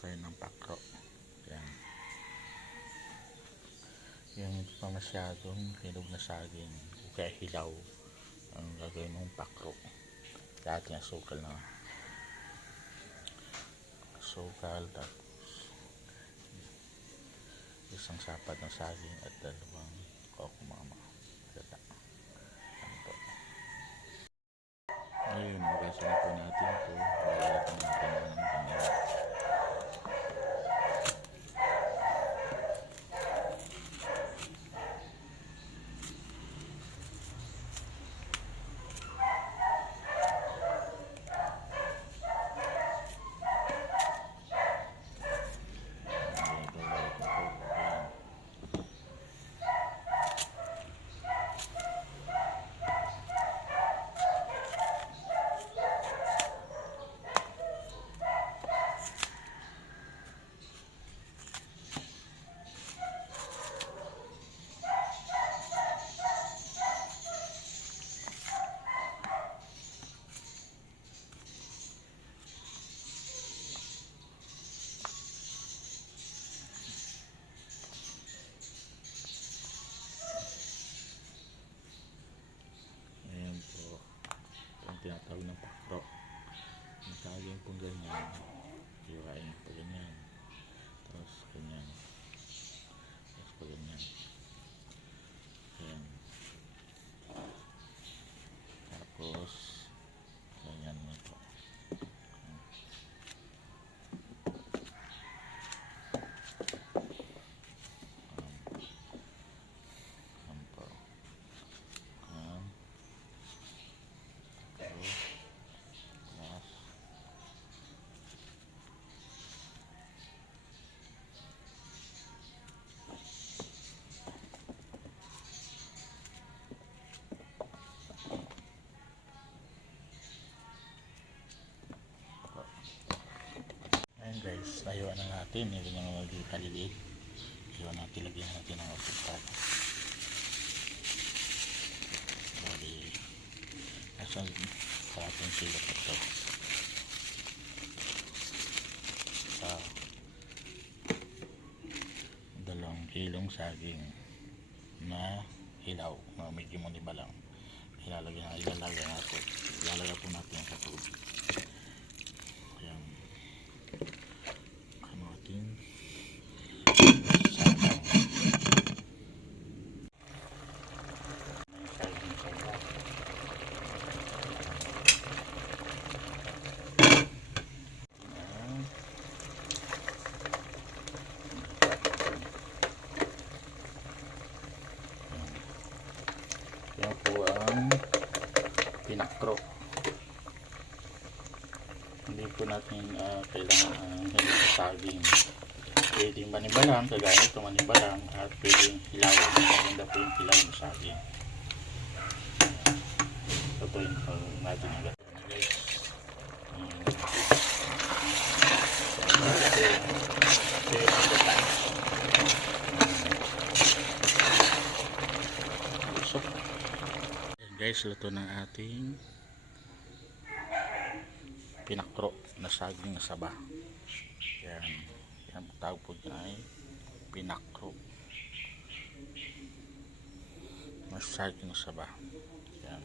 tayo ng pakro. Yan. Yung hindi pa masyadong hinog na saging o kaya hilaw ang gagawin ng pakro. Dating asukal na asukal, tapos isang sapat ng saging at dalawang kokumama. Ngayon, magasin po natin ito. Lalagyan natin ng ganyan. Tinatawag ng pakro. Ang saging po ganyan, hiwain po ganyan, tapos ganyan, tapos po ganyan, ayan, tapos ganyan na po. Guys, naiwan na natin, hindi nyo magkaliliit. Iwan natin, lagyan natin ng asukal. Bali, nasa ating silap ito sa 2 kilong saging na hilaw, na medyo maniba lang. Ilalagay po natin sa tubig. Ayan. Yan po ang pinakro. Hindi po natin kailangan hindi saging. Pwedeng maniba lang, kagaya ito maniba lang, at pwedeng hilaw. Maganda po yung hilaw ng saging. Ito yung natin agad. Guys, luto ng ating pinakro na saging na saba. Yan. Yan ang tawag po dyan ay pinakro na saging na saba. Yan.